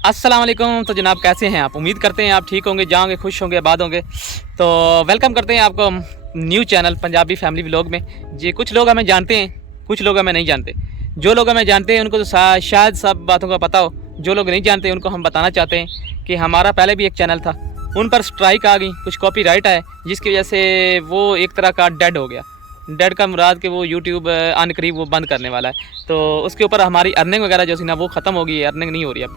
अस्सलाम वालेकुम। तो जनाब कैसे हैं आप? उम्मीद करते हैं आप ठीक होंगे, जाओगे, खुश होंगे, आबाद होंगे। तो वेलकम करते हैं आपको new channel Punjabi family vlog में। जी कुछ लोग हमें जानते हैं, कुछ लोग हमें नहीं जानते। जो लोग हमें जानते हैं उनको तो शायद सब बातों का पता हो। जो लोग नहीं जानते उनको हम बताना चाहते हैं कि हमारा पहले भी एक चैनल था, उन पर स्ट्राइक आ गई, कुछ कॉपीराइट आए, जिसकी वजह से वो एक तरह का डेड हो गया। डेड का मुराद कि वो यूट्यूब आन करीब वो बंद करने वाला है। तो उसके ऊपर हमारी अर्निंग वगैरह जो थी ना वो ख़त्म हो गई है, अर्निंग नहीं हो रही अब।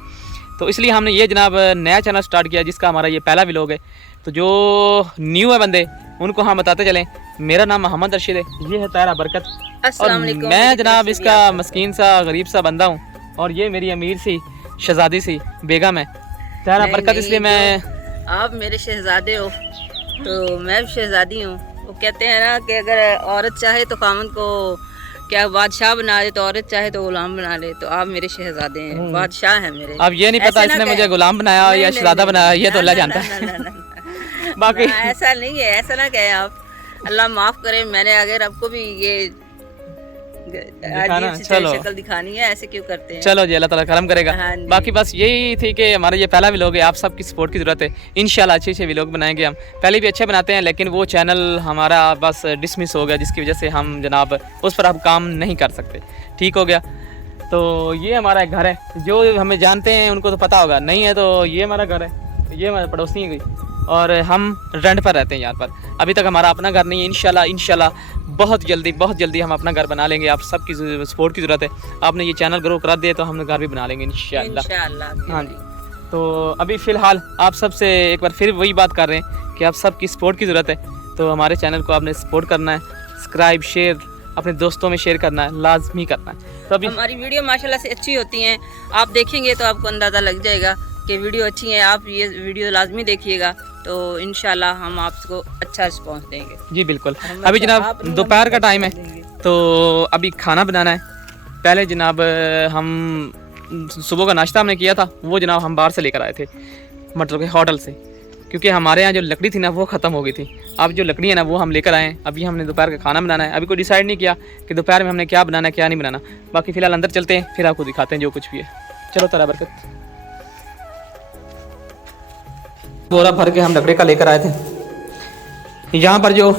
तो इसलिए हमने ये जनाब नया चैनल स्टार्ट किया जिसका हमारा ये पहला व्लॉग है। तो जो न्यू है बंदे उनको हम बताते चलें। मेरा नाम मोहम्मद रशीद है, ये है तारा बरकत और मैं जनाब इसका मस्कीन सा गरीब सा बंदा हूँ, और ये मेरी अमीर सी शहजादी सी बेगम है तारा बरकत। इसलिए मैं आप मेरे शहजादे हो तो मैं भी शहजादी हूँ। वो कहते हैं ना कि अगर औरत चाहे तो खामन को क्या बादशाह बना ले, तो औरत चाहे तो गुलाम बना ले। तो आप मेरे शहजादे हैं, बादशाह हैं मेरे। अब ये नहीं पता इसने मुझे गुलाम बनाया या शहजादा बनाया, ये तो अल्लाह जानता है। बाकी ऐसा नहीं है, ऐसा ना कहें आप, अल्लाह माफ करे। मैंने अगर आपको भी ये शक्ल दिखानी है, ऐसे क्यों करते हैं? चलो जी, अल्लाह ताला करम करेगा। हाँ, बाकी बस यही थी कि हमारा ये पहला व्लॉग है, आप सबकी सपोर्ट की ज़रूरत है। इंशाल्लाह अच्छे अच्छे व्लॉग बनाएंगे हम। पहले भी अच्छे बनाते हैं लेकिन वो चैनल हमारा बस डिसमिस हो गया, जिसकी वजह से हम जनाब उस पर अब काम नहीं कर सकते। ठीक हो गया। तो ये हमारा घर है, जो हमें जानते हैं उनको तो पता होगा, नहीं है तो ये हमारा घर है, ये हमारे पड़ोसी हैं और हम रेंट पर रहते हैं यहाँ पर। अभी तक हमारा अपना घर नहीं है। इंशाल्लाह बहुत जल्दी हम अपना घर बना लेंगे। आप सबकी सपोर्ट की ज़रूरत है। आपने ये चैनल ग्रो करा दिया तो हम घर भी बना लेंगे इंशाल्लाह। हाँ जी। तो अभी फ़िलहाल आप सबसे एक बार फिर वही बात कर रहे हैं कि आप सबकी सपोर्ट की ज़रूरत है। तो हमारे चैनल को आपने सपोर्ट करना है, सब्सक्राइब, शेयर अपने दोस्तों में शेयर करना है, लाजमी करना है। तो अभी हमारी वीडियो माशाल्लाह से अच्छी होती हैं, आप देखेंगे तो आपको अंदाज़ा लग जाएगा कि वीडियो अच्छी है। आप ये वीडियो लाजमी देखिएगा तो इंशाल्लाह हम आपको अच्छा रिस्पॉन्स देंगे। जी बिल्कुल। अभी जनाब दोपहर का टाइम है तो अभी खाना बनाना है। पहले जनाब हम सुबह का नाश्ता हमने किया था, वो जनाब हम बाहर से लेकर आए थे, मतलब के होटल से, क्योंकि हमारे यहाँ जो लकड़ी थी ना वो ख़त्म हो गई थी। अब जो लकड़ी है ना वो हम लेकर आए हैं। अभी हमने दोपहर का खाना बनाना है। अभी कोई डिसाइड नहीं किया कि दोपहर में हमने क्या बनाना है क्या नहीं बनाना। बाकी फ़िलहाल अंदर चलते हैं, फिर आपको दिखाते हैं जो कुछ भी है। चलो तारा बरकत। बोरा भर के हम लकड़ी का लेकर आए थे। यहाँ पर जो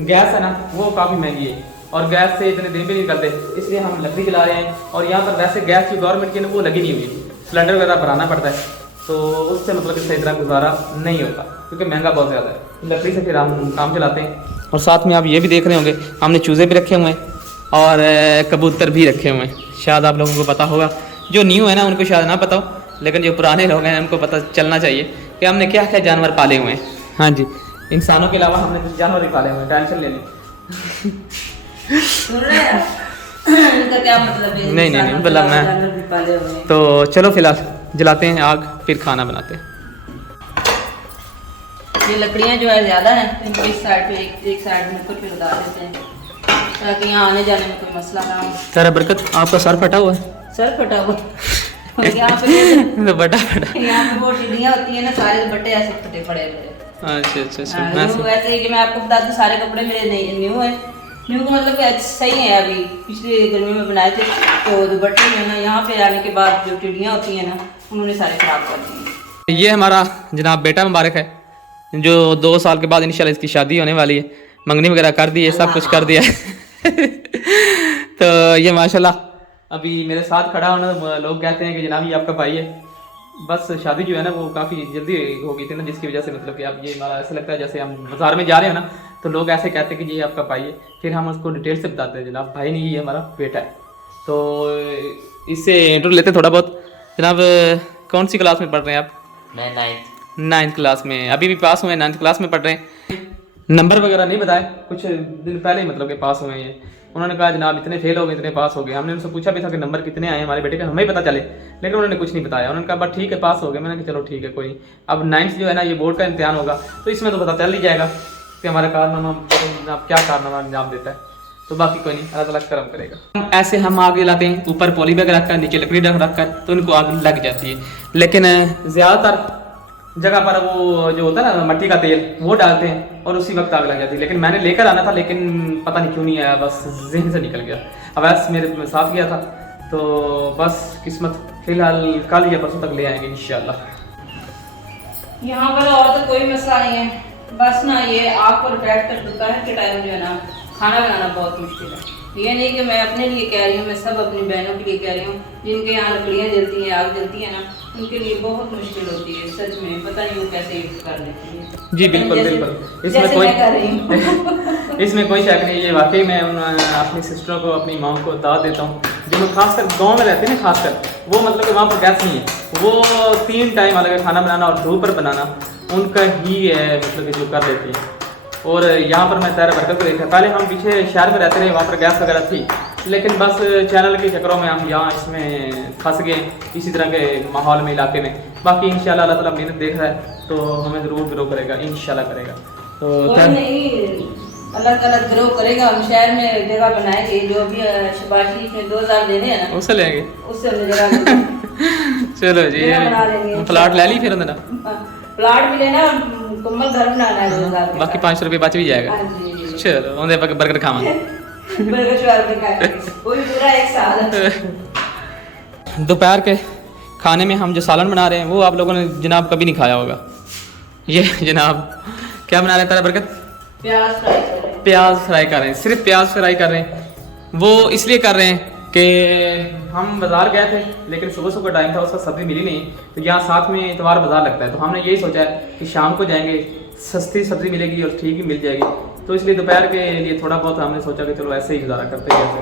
गैस है ना वो काफ़ी महंगी है और गैस से इतने दिन भी नहीं करते, इसलिए हम लकड़ी जला रहे हैं। और यहाँ पर वैसे गैस की गवर्नमेंट की ना वो लगी नहीं हुई, सिलेंडर वगैरह भराना पड़ता है, तो उससे मतलब कि सही तरह गुजारा नहीं होता क्योंकि महंगा बहुत ज़्यादा है। लकड़ी से फिर हम काम चलाते हैं। और साथ में आप ये भी देख रहे होंगे हमने चूज़े भी रखे हुए हैं और कबूतर भी रखे हुए हैं। शायद आप लोगों को पता होगा, जो न्यू है ना उनको शायद ना पता हो, लेकिन जो पुराने लोग हैं उनको पता चलना चाहिए कि हमने क्या क्या जानवर पाले हुए हैं। हाँ जी, इंसानों के अलावा हमने कुछ जानवर भी पाले हुए हैं। टेंशन ले लें। क्या मतलब है? नहीं मतलब मैं तो चलो फिलहाल जलाते हैं आग, फिर खाना बनाते हैं। ये लकड़ियाँ जो है ज़्यादा हैं, इनको इस साइड पे एक साइड में ऊपर पे लगा देते हैं ताकि यहाँ आने जाने में कोई मसला ना हो। तारा बरकत आपका सर फटा हुआ है? सर फटा हुआ यहाँ पे बटा यहाँ पे वो टिड्डियाँ होती हैं ना, सारे दुपट्टे ऐसे फटे पड़े हुए। अच्छा वैसे ही कि मैं आपको बता दूँ, सारे कपड़े मेरे न्यू है। न्यू का मतलब कि सही है। अभी पिछले गर्मी में बनाए थे तो दुपट्टे में ना यहाँ पे आने के बाद जो टिड्डियाँ होती हैं ना उन्होंने सारे खराब कर दिए। ये हमारा जनाब बेटा मुबारक है, जो 2 साल के बाद इंशाल्लाह इसकी शादी होने वाली है। मंगनी वगैरह कर दी है, सब कुछ कर दिया है। तो ये माशाल्लाह अभी मेरे साथ खड़ा होना, लोग कहते हैं कि जनाब ये आपका भाई है। बस शादी जो है ना वो काफ़ी जल्दी हो गई थी ना, जिसकी वजह से मतलब कि अब ये हमारा ऐसा लगता है जैसे हम बाज़ार में जा रहे हो ना तो लोग ऐसे कहते हैं कि ये आपका भाई है, फिर हम उसको डिटेल से बताते हैं जनाब भाई नहीं, ये हमारा बेटा है। तो इससे इंटरव्यू लेते थोड़ा बहुत। जनाब कौन सी क्लास में पढ़ रहे हैं आप? मैं 9th क्लास में, अभी भी पास हुए, 9th क्लास में पढ़ रहे हैं। नंबर वगैरह नहीं बताए, कुछ दिन पहले ही मतलब कि पास हुए हैं। उन्होंने कहा जनाब इतने फेल हो गए, इतने पास हो गए। हमने उनसे पूछा भी था कि नंबर कितने आए हमारे बेटे के, हमें पता चले, लेकिन उन्होंने कुछ नहीं बताया। उन्होंने कहा बस ठीक है पास हो गए। मैंने कहा चलो ठीक है कोई नहीं। अब 9th जो है ना ये बोर्ड का इम्तिहान होगा तो इसमें तो पता चल ही जाएगा कि हमारा कारनामा क्या कारनामा अंजाम देता है। तो बाकी कोई नहीं, अल्लाह ताला करम करेगा। ऐसे हम आग जलाते हैं, ऊपर पॉली बैग रखकर, नीचे लकड़ी रखकर, तो उनको आग लग जाती है। लेकिन ज़्यादातर जगह पर वो जो होता है ना मट्टी का तेल वो डालते हैं और उसी वक्त आग लग जाती है। लेकिन मैंने लेकर आना था, लेकिन पता नहीं क्यों नहीं आया, बस जहन से निकल गया। अवैस मेरे साथ गया था तो बस किस्मत फ़िलहाल कल या परसों तक ले आएंगे इंशाल्लाह। यहाँ पर और तो कोई मसला नहीं है, बस ना ये आग पर बैठ कर दोपहर के टाइम जो है ना खाना बनाना बहुत मुश्किल है। ये नहीं कि मैं अपने लिए कह रही हूँ, मैं सब अपनी बहनों के लिए कह रही हूँ जिनके यहाँ लकड़ियाँ जलती हैं, आग जलती है ना, उनके लिए बहुत मुश्किल होती है सच में। पता नहीं वो कैसे कर लेती है। जी बिल्कुल बिल्कुल, इसमें कोई इसमें कोई शक नहीं। ये वाकई मैं अपनी सिस्टरों को, अपनी माओ को दाद देता हूँ जो लोग खासकर गांव में रहते हैं ना, खासकर वो मतलब कि वहाँ पर गैस नहीं है, वो 3 टाइम अलग खाना बनाना और धूप पर बनाना उनका ही है, मतलब कि जो कर लेती है। और यहाँ पर मैं तारा बरकत को देखा, पहले हम पीछे शहर में रहते रहे, वहाँ पर गैस वगैरह थी, लेकिन बस चैनल के चक्करों में हम यहाँ इसमें फंस गए, इसी तरह के माहौल में, इलाके में। बाकी इंशाल्लाह अल्लाह ताला मेहनत देख रहा है तो हमें ज़रूर ग्रो करेगा, इंशाल्लाह करेगा। तो अल्लाह ताला ग्रो करेगा। हम शहर में जगह बनाएंगे, जो भी शबाशी में 2000 देने हैं ना उससे लेंगे, उससे हमने जगह चलो जी प्लाट ले ली फिर ना, प्लाट मिले ना, मुकम्मल घर बनाना है 2000 बाकी 500 रुपये बच भी जाएगा। चलो उनके बर्गर खावांगे, कोई पूरा 1 साल। दोपहर के खाने में हम जो सालन बना रहे हैं वो आप लोगों ने जनाब कभी नहीं खाया होगा। ये जनाब क्या बना रहे हैं तारा बरकत? प्याज फ्राई कर रहे हैं, सिर्फ प्याज फ्राई कर रहे हैं। वो इसलिए कर रहे हैं कि हम बाज़ार गए थे लेकिन सुबह सुबह टाइम था, उसका सब्ज़ी मिली नहीं, तो यहाँ साथ में इतवार बाज़ार लगता है, तो हमने यही सोचा है कि शाम को जाएंगे, सस्ती सब्ज़ी मिलेगी और ठीक ही मिल जाएगी, तो इसलिए दोपहर के लिए थोड़ा बहुत हमने सोचा कि चलो ऐसे ही गुजारा करते हैं। ऐसे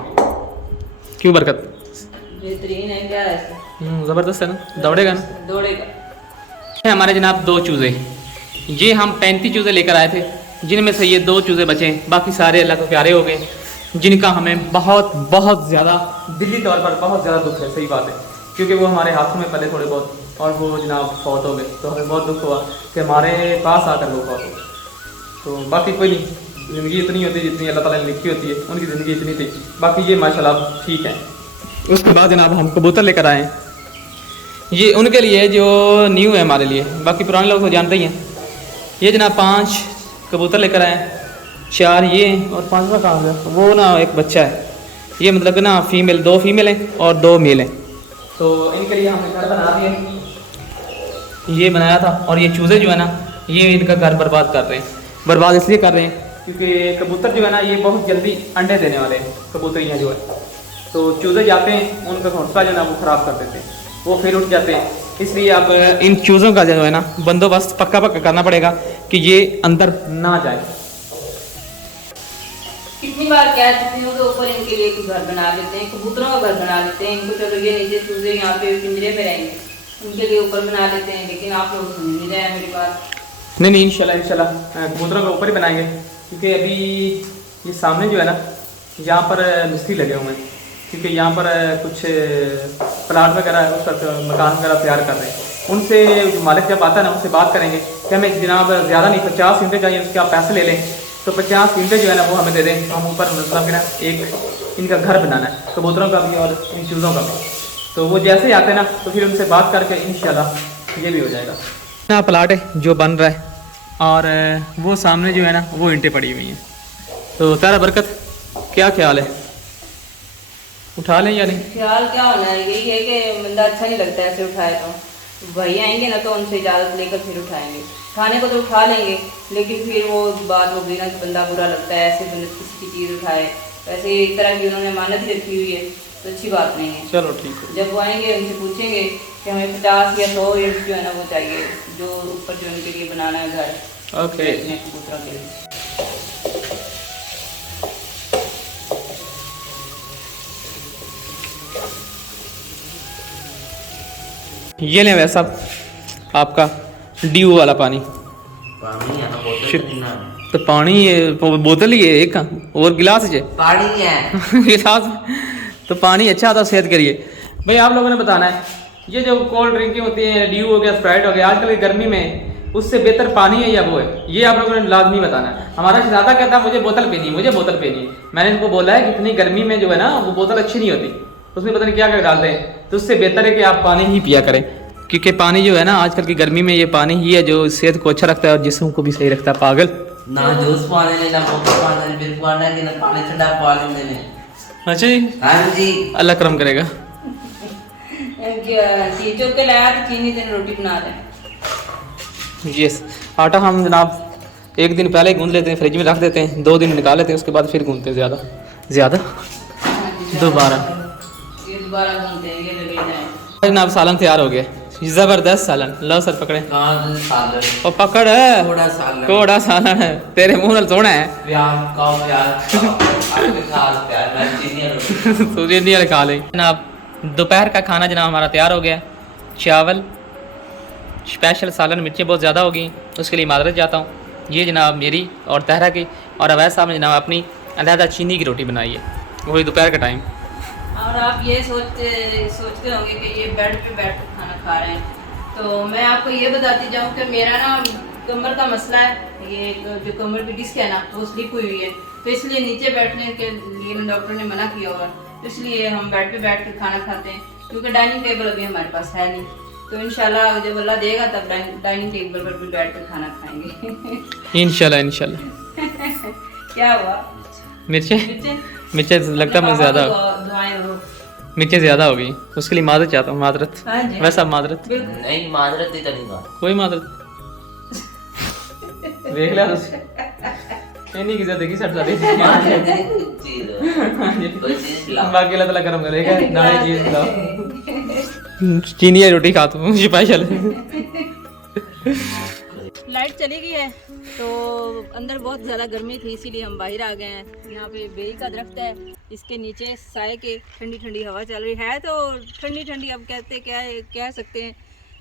क्यों बरकत? बेहतरीन है क्या ऐसे? ज़बरदस्त है ना, दौड़ेगा ना, दौड़ेगा। हमारे जनाब 2 चूज़े, ये हम 35 चूज़े लेकर आए थे, जिनमें से ये 2 चूज़े बचे, बाकी सारे अल्लाह को प्यारे हो गए, जिनका हमें बहुत बहुत ज़्यादा दिली तौर पर बहुत ज़्यादा दुख है। सही बात है, क्योंकि वो हमारे हाथों में पले थोड़े बहुत, और वो जनाब फौत हो गए, तो हमें बहुत दुख हुआ कि हमारे पास आकर वो फौत हो गए। तो बाकी कोई नहीं, ज़िंदगी इतनी होती है जितनी अल्लाह ताला ने लिखी होती है, उनकी ज़िंदगी इतनी थी, बाकी ये माशाल्लाह ठीक है। उसके बाद जनाब हम कबूतर लेकर आए, ये उनके लिए जो न्यू है हमारे लिए, बाकी पुराने लोग तो जानते ही हैं। ये जनाब 5 कबूतर लेकर आए, 4 ये और 5वां कहाँ गया? वो ना एक बच्चा है, ये मतलब कि ना फीमेल, 2 फीमेल हैं और 2 मेल हैं, तो इनके लिए हमने घर बना दिया, ये बनाया था। और ये चूज़े जो है ना, ये इनका घर बर्बाद कर रहे हैं। बर्बाद इसलिए कर रहे हैं क्योंकि कबूतर जो है ना, ये बहुत जल्दी अंडे देने वाले हैं, कबूतरियाँ जो है, तो चूज़े जाते हैं, उनका घोंसला जो है ना वो ख़राब कर देते हैं, वो फिर उठ जाते हैं। इसलिए अब इन चूज़ों का जो है ना बंदोबस्त पक्का करना पड़ेगा कि ये अंदर ना जाए। कितनी बार कह चुकी हूँ, तो ऊपर इनके लिए कुछ घर बना लेते हैं, कबूतरों का घर बना लेते हैं इनको, चलो ये नीचे चूजे यहाँ पे पिंजरे में रहेंगे, उनके लिए ऊपर बना लेते हैं, लेकिन आप लोग सुन नहीं रहे हैं मेरी बात। नहीं इंशाल्लाह कबूतरों का ऊपर ही बनाएंगे, क्योंकि अभी ये सामने जो है ना, यहाँ पर मिस्त्री लगे हुए हैं, क्योंकि यहाँ पर कुछ प्लाट वगैरह उसका मकान वगैरह तैयार कर रहे हैं। उनसे जो मालिक जब आता है ना, उनसे बात करेंगे कि हमें जनाब ज़्यादा नहीं 50 ईंटें चाहिए, उसके आप पैसे ले लें, तो 50 ईंटें जो है ना वो हमें दे दें, हम ऊपर मतलब कि ना एक इनका घर बनाना है, कबूतरों का भी और इन चूज़ों का भी। तो वो जैसे ही आते हैं ना, तो फिर उनसे बात करके इंशाल्लाह ये भी हो जाएगा। ना प्लाट है जो बन रहा है, और वो सामने जो है ना वो ईंटें पड़ी हुई हैं। तो तारा बरकत क्या ख्याल है, उठा लें या नहीं? ख्याल क्या होना है, यही है कि बंदा अच्छा नहीं लगता ऐसे उठाए, तो भाई आएंगे ना तो उनसे इजाज़त लेकर फिर उठाएंगे। खाने को तो उठा लेंगे, लेकिन फिर वो बात होगी ना कि बंदा बुरा लगता है ऐसे बंदा किसी की चीज़ उठाए। वैसे एक तरह की उन्होंने मान्यत ही रखी हुई है, तो अच्छी बात नहीं है। चलो ठीक है, जब वो आएंगे उनसे पूछेंगे कि हमें 50 या 100 ईंट जो है ना वो चाहिए, जो ऊपर जो उनके लिए बनाना है घर। ओके, कबूतरों के लिए ये लें वैसा आपका ड्यू वाला पानी है ना, बोतल तो पानी बोतल ही है एक, और गिलास है पानी है गिलास, तो पानी अच्छा था सेहत के लिए। भाई आप लोगों ने बताना है, ये जो कोल्ड ड्रिंकें होती हैं, ड्यू हो गया, स्प्राइट हो गया, आजकल की गर्मी में उससे बेहतर पानी है या वो है, ये आप लोगों ने लाजमी बताना है। हमारा शहजादा कहता है मुझे बोतल पीनी है, मुझे बोतल पीनी है। मैंने इनको बोला है कि इतनी गर्मी में जो है ना वो बोतल अच्छी नहीं होती, उसमें पता नहीं क्या क्या डालते हैं, तो उससे बेहतर है कि आप पानी ही पिया करें, क्योंकि पानी जो है ना आजकल की गर्मी में ये पानी ही है जो सेहत को अच्छा रखता है और जिस्म को भी सही रखता है। पागल ना जूस पाने ने, ना कोको पाने ने, बिल्कुल पाना कि ना पानी ठंडा पानी देने। अच्छा जी, हाँ जी, अल्लाह करम करेगा। चीजों के लाया तो चीनी दिन रोटी बना रहे हैं। यस, आटा हम जनाब एक दिन पहले गूंद लेते हैं, फ्रिज में रख देते हैं, 2 दिन निकाल लेते हैं, उसके बाद फिर गूंदते हैं ज़्यादा दोबारा। ये दोबारा घूमते हैं, ये लगे जाए। जनाब सालन तैयार हो गया, ज़बरदस्त सालन। लो सर पकड़े कान सालन और पकड़ है थोड़ा सालन कोड़ा सालन है, तेरे मुंह नाल सोना है प्याज का प्याज आपके साथ प्याज मैं चीनी रोटी तुझे नहीं खा ले। जनाब दोपहर का खाना जनाब हमारा तैयार हो गया, चावल स्पेशल सालन, मिर्चें बहुत ज़्यादा हो गई, उसके लिए माजरत चाहता हूँ। ये जनाब मेरी और तहरा की, और अवैध साहब ने जनाब अपनी अलहदा चीनी की रोटी बनाई है, वही दोपहर का टाइम। और आप ये सोचते होंगे कि ये बेड पे बैठ कर खाना खा रहे हैं, तो मैं आपको ये बताती जाऊँ कि मेरा ना कमर का मसला है, ये जो कमर की डिस्क है ना वो स्लिप हुई हुई है, तो इसलिए नीचे बैठने के लिए डॉक्टर ने मना किया हुआ, तो इसलिए हम बेड पे बैठ कर खाना खाते हैं, क्योंकि डाइनिंग टेबल अभी हमारे पास है नहीं। तो इंशाल्लाह जब अल्लाह देगा तब डाइनिंग टेबल पर भी बैठ कर खाना खाएंगे। इंशाल्लाह। क्या हुआ? मिर्चें लगता है ज़्यादा, दुआएं हो। मिर्चें ज़्यादा हो गई, उसके लिए माजरत चाहता हूँ, माजरत। हाँ जी, वैसा माजरत बिल्कुल। नहीं माजरत ही करूंगा कोई माजरत देख लिया नहीं की देखी सट जाती माजरत नहीं कोई चीज हो, कोई चीज खिलाओ बाकी अल्लाह ताला करम करेगा, नाले चीज खिलाओ, चीनी या रोटी खाता हूँ स्पेशल। लाइट चली गई है, तो अंदर बहुत ज़्यादा गर्मी थी, इसीलिए हम बाहर आ गए हैं। यहाँ पे बेरी का दरख्त है, इसके नीचे साए के ठंडी ठंडी हवा चल रही है, तो ठंडी ठंडी अब कह सकते हैं,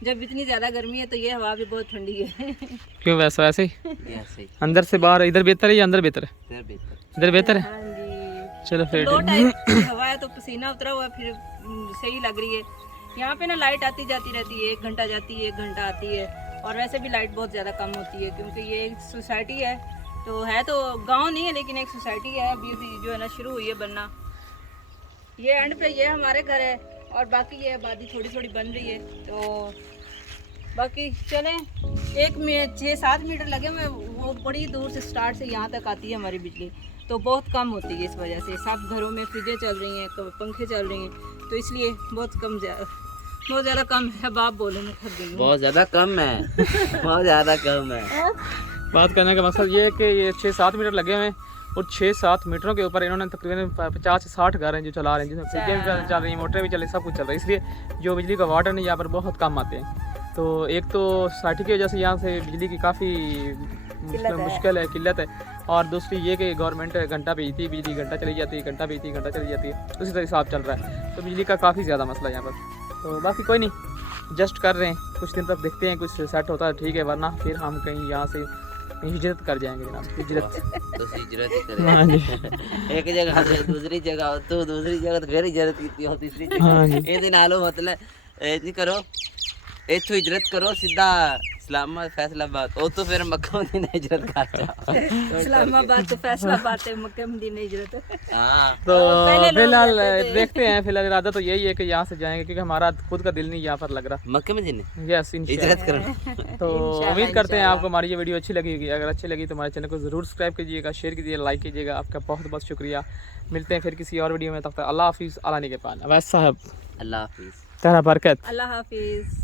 जब इतनी ज़्यादा गर्मी है तो ये हवा भी बहुत ठंडी है। क्यों वैसा ऐसे ही ऐसे ही अंदर से बाहर, इधर बेहतर है या अंदर बेहतर है? फिर बेहतर इधर बेहतर है। हाँ जी, चलो फिर लो टाइप की हवा है, तो पसीना उतरा हुआ फिर सही लग रही है। यहाँ पे ना लाइट आती जाती रहती है, 1 घंटा जाती है, 1 घंटा आती है, और वैसे भी लाइट बहुत ज़्यादा कम होती है, क्योंकि ये एक सोसाइटी है, तो गांव नहीं है लेकिन एक सोसाइटी है, अभी जो है ना शुरू हुई है बनना। ये एंड पे ये हमारे घर है, और बाकी ये आबादी थोड़ी थोड़ी बन रही है, तो बाकी चलें 6-7 मीटर लगे हुए, वो बड़ी दूर से स्टार्ट से यहाँ तक आती है हमारी बिजली, तो बहुत कम होती है। इस वजह से सब घरों में फ्रिजें चल रही हैं, पंखे चल रही हैं, तो इसलिए बहुत ज़्यादा कम है। बाप बोले मैं थक गई हूँ। बहुत ज्यादा कम है बहुत ज्यादा कम है। बात करने का मकसद ये है कि ये 6-7 मीटर लगे हुए हैं, और 6-7 मीटरों के ऊपर इन्होंने तकरीबन 50 से 60 घर हैं जो चला रहे हैं, जिसमें फ्रिजें भी चल रही हैं, मोटरें भी चल रही, सब कुछ चल रहा है, इसलिए जो बिजली का वाटर नहीं यहाँ पर बहुत कम आते हैं। तो एक तो सोसाइटी की वजह से यहाँ से बिजली की काफ़ी मुश्किल है, किल्लत है, और दूसरी ये कि गवर्नमेंट घंटा भेजती है बिजली, घंटा चली जाती है, घंटा भेजती है, घंटा चली जाती है, उसी तरह हिसाब चल रहा है, तो बिजली का काफ़ी ज़्यादा मसला है यहाँ पर। तो बाकी कोई नहीं, जस्ट कर रहे हैं, कुछ दिन तक देखते हैं, कुछ सेट होता है ठीक है, वरना फिर हम कहीं यहाँ से हिजरत कर जाएंगे जनाब, हिजरत। तो हिजरत ही करें एक जगह से दूसरी जगह, तो दूसरी जगह तो फिर हिजरत की हो, तीसरी जगह ये दिन आलो, मतलब नहीं करो इथों हिजरत करो सीधा इस्लामाबाद फैसलाबाद, ओ तो फिर मक्का मदीना हिजरत कर जाओ। इस्लामाबाद तो फैसलाबाद है, मक्का मदीना हिजरत। हाँ तो फिलहाल देखते हैं, फिलहाल इरादा तो यही है कि यहाँ से जाएंगे, क्योंकि हमारा खुद का दिल नहीं यहाँ पर लग रहा। मक्का मदीना यस हिजरत करो। तो उम्मीद करते हैं आपको हमारी ये वीडियो अच्छी लगी होगी, अगर अच्छी लगी तो हमारे चैनल को ज़रूर सब्सक्राइब कीजिएगा, शेयर कीजिएगा, लाइक कीजिएगा, आपका बहुत बहुत शुक्रिया। मिलते हैं फिर किसी और वीडियो में, तब तक अल्लाह हाफिज़, अल्लाह के पान। अवैध साहब अल्लाह हाफिज़, तेरा बरकत। अल्लाह हाफिज़।